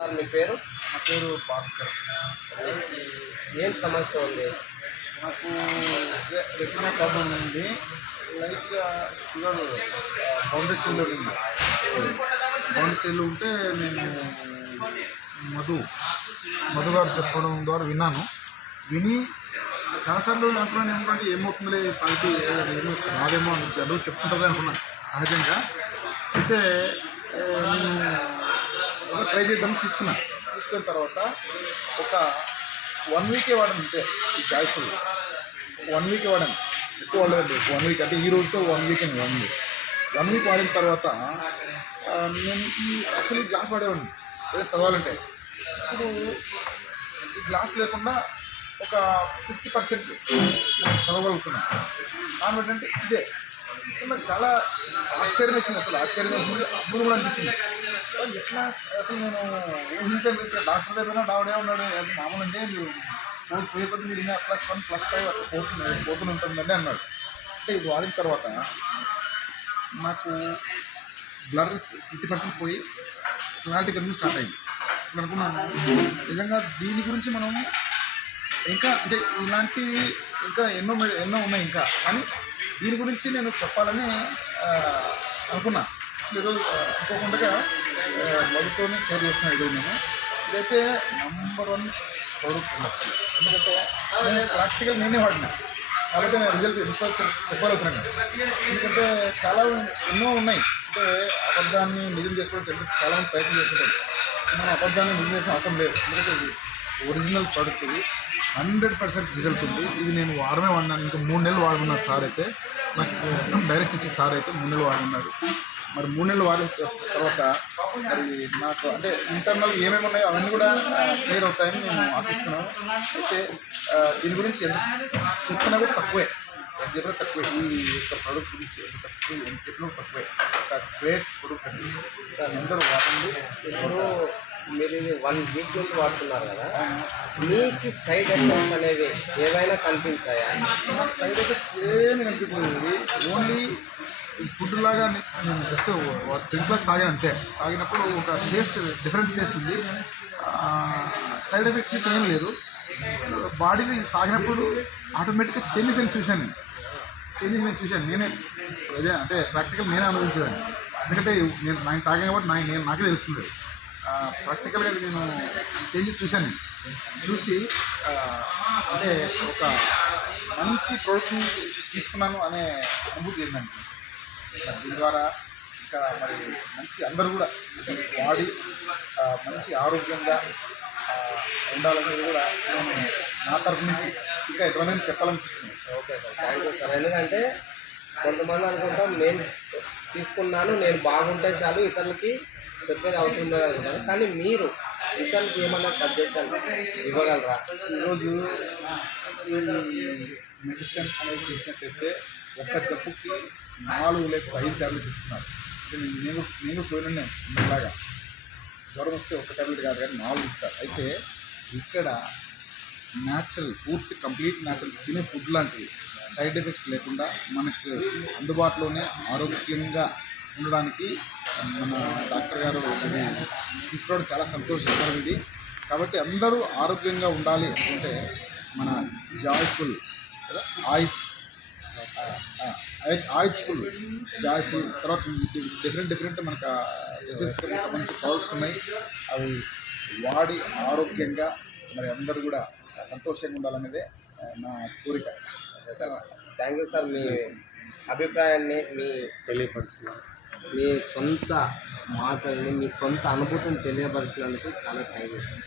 Sir మీ పేరు? నా పేరు భాస్కర్. ఏం సమస్య ఉంది? నాకు రెటినా ప్రాబ్లం ఉంది. లైక్ షుగర్ బౌండరీ స్టైల్లో ఉంది. బౌండరీ స్టైల్లో ఉంటే నేను మధు గారు చెప్పడం ద్వారా విని చాలాసార్లు అనుకున్నాను ఏమంటే ఏమవుతుందిలే తాగితే ఏమో రాదేమో అని అందరూ చెప్తుంటుంది అనుకున్నాను సహజంగా. అయితే నేను ట్రై చేద్దాం తీసుకున్న తర్వాత ఒక 1 వీకే వాడాను అంతే. ఈ జాయ్ఫుల్ 1 వీకే వాడాను, ఎక్కువ వాడలేదు. 1 వీక్ అంటే ఈ రోజుతో 1 వీక్ అండి. 1 వీక్ వాడిన తర్వాత నేను యాక్చువల్లీ గ్లాస్ వాడేవాడిని ఏదైనా చదవాలంటే. ఇప్పుడు ఈ గ్లాస్ లేకుండా ఒక 50% చదవగలుగుతున్నాను. కారణం ఏంటంటే ఇదే. అసలు నాకు చాలా ఆశ్చర్యం వేసింది, అప్పుడు కూడా అనిపించింది ఎట్లా అసలు నేను ఊహించలేదు. డాక్టర్ దగ్గర డావిడే ఉన్నాడు, అది మామూలు అంటే మీరు పోయే కొద్ది మీరు +1 +5 అట్లా పోతూనే ఉంటుందండి అన్నాడు. అంటే ఇది వాడిన తర్వాత నాకు బ్లర్ 50% పోయి క్లారిటీ కనుక స్టార్ట్ అయింది. ఇప్పుడు అనుకున్నాను నిజంగా దీని గురించి మనం ఇంకా అంటే ఇలాంటివి ఇంకా ఎన్నో ఉన్నాయి ఇంకా, కానీ దీని గురించి నేను చెప్పాలని అనుకున్నా. ఈరోజు అనుకోకుండా మొదటితోనే షేర్ చేస్తున్నాను. ఈరోజు ఇదైతే నంబర్ 1 ప్రోడక్ట్ ఉండొచ్చు. ఎందుకంటే నేను ప్రాక్టికల్ నేనే వాడినా కాబట్టి నేను రిజల్ట్ ఎంతో చెప్పగలుగుతున్నాను. ఎందుకంటే చాలా ఎన్నో ఉన్నాయి. అంటే అబద్ధాన్ని నిజం చేసుకోవడం చాలామంది ప్రయత్నం చేస్తుంటారు. మనం అబద్ధాన్ని నిజం చేసిన అవసరం లేదు. ఎందుకంటే ఇది ఒరిజినల్ ప్రోడక్ట్, ఇది 100% రిజల్ట్ ఉంది. ఇది నేను వారమే వాడినాను. ఇంకా 3 నెలలు వాడుకున్నారు సార్ అయితే. నాకు డైరెక్ట్ ఇచ్చే సార్ అయితే 3 నెలలు వాడుకున్నారు. మరి 3 నెలలు వాడిన తర్వాత మరి నాకు అంటే ఇంటర్నల్ ఏమేమి ఉన్నాయో అవన్నీ కూడా క్లియర్ అవుతాయని నేను ఆశిస్తున్నాను. అయితే దీని గురించి ఎంత చెప్పినా కూడా తక్కువే, ఈ యొక్క ప్రోడక్ట్ గురించి ఎంత చెప్పినా తక్కువే. ఒక గ్రేట్ ప్రోడక్ట్ అండి. అందరూ వాడండి. ఇప్పుడు మీరు ఇది 1 వీక్ నుంచి వాడుతున్నారు కదా, మీకు సైడ్ ఎఫెక్ట్స్ అనేవి ఏవైనా కనిపించాయా? సైడ్ ఎఫెక్ట్స్ ఏమి కనిపించింది. ఓన్లీ ఈ ఫుడ్ లాగా నేను జస్ట్ డ్రింక్ లాగా తాగాను అంతే. తాగినప్పుడు ఒక డిఫరెంట్ టేస్ట్ ఉంది. సైడ్ ఎఫెక్ట్స్ ఏం లేదు. బాడీని తాగినప్పుడు ఆటోమేటిక్గా చేంజెస్ అని చూశాను. నేనే అదే అంటే ప్రాక్టికల్ నేనే అనుభవించేదాన్ని. ఎందుకంటే నేను తాగాను కాబట్టి నాకే తెలుస్తుంది. ప్రాక్టికల్గా నేను చేంజెస్ చూసి అంటే ఒక మంచి ప్రోడక్ట్ని తీసుకున్నాను అనే అనుభూతి ఏంటండి. దీని ద్వారా ఇంకా మరి మంచి అందరూ కూడా వాడి మంచి ఆరోగ్యంగా ఉండాలనేది కూడా నేను నా తరఫు నుంచి ఇంకా ఎంతమంది చెప్పాలనిపిస్తుంది. Okay sir, thank you sir. ఎందుకంటే కొంతమంది అనుకుంటాం నేను తీసుకున్నాను, నేను బాగుంటే చాలు, ఇతరులకి చెప్పేది అవసరం లేదనుకుంటాను. కానీ మీరు ఇతరులకి ఏమన్నా సజెషన్ ఇవ్వగలరా? ఈరోజు ఈ మెడిసిన్ అనేది చూసినట్టయితే ఒక్క జబ్బుకి 4 లేకపోతే 5 ట్యాబ్లెట్ ఇస్తున్నారు. నేను పోయినా ఇలాగా జ్వరం వస్తే ఒక ట్యాబ్లెట్ కాదు కానీ 4 ఇస్తారు. అయితే ఇక్కడ న్యాచురల్, పూర్తి కంప్లీట్ న్యాచురల్ తినే ఫుడ్ లాంటివి సైడ్ ఎఫెక్ట్స్ లేకుండా మనకు అందుబాటులోనే ఆరోగ్యంగా ఉండడానికి మన డాక్టర్ గారు ఇది తీసుకోవడం చాలా సంతోషకరం ఇది. కాబట్టి అందరూ ఆరోగ్యంగా ఉండాలి అనుకుంటే మన జాయ్ఫుల్ జాయ్ఫుల్ తర్వాత డిఫరెంట్ మనకు డిసీజ్కి సంబంధించిన ప్రోడక్ట్స్ ఉన్నాయి. అవి వాడి ఆరోగ్యంగా మరి అందరూ కూడా సంతోషంగా ఉండాలనేదే నా కోరిక. Thank you sir. మీ అభిప్రాయాన్ని తెలియపరుస్తున్నారు. మీ సొంత మాటల్ని, మీ సొంత అనుభూతిని తెలియపరిచినందుకు చాలా థ్యాంక్ యూ సార్.